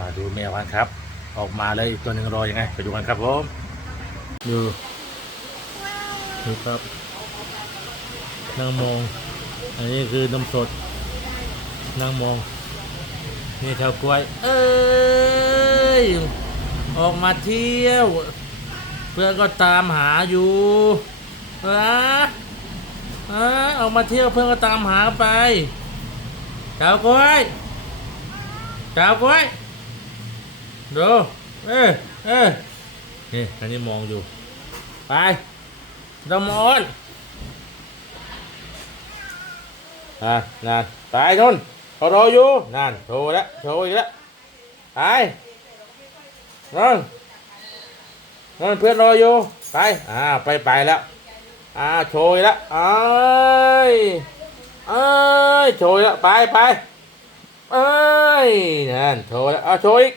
มาดูแมวกันครับ ออกมาเลยอีกตัวหนึ่งรอยังไงไปดูกันครับผมดูดูครับนั่งมอง อันนี้คือนมสดนั่งมอง นี่เท่ากล้วย เอ้ย ออกมาเที่ยว เพื่อนก็ตามหาอยู่เออเออกมาเที่ยวเพื่อนก็ตามหาไปเจ้ากล้วยเจ้ากล้วย ดูเออเออนี่อันนี้มองอยู่ ไปดมอนอะนั่นไปทุ่นเขารออยู่นั่นโชว์แล้วโชว์อีกแล้วไปนั่นนั่นเพื่อนรออยู่ไปอ่าไปไปแล้วอ่าโชยแล้วเอ้ยเอ้ยโชยแล้วไปไปเอ้ยนั่นโชยแล้วเอาโชยอีก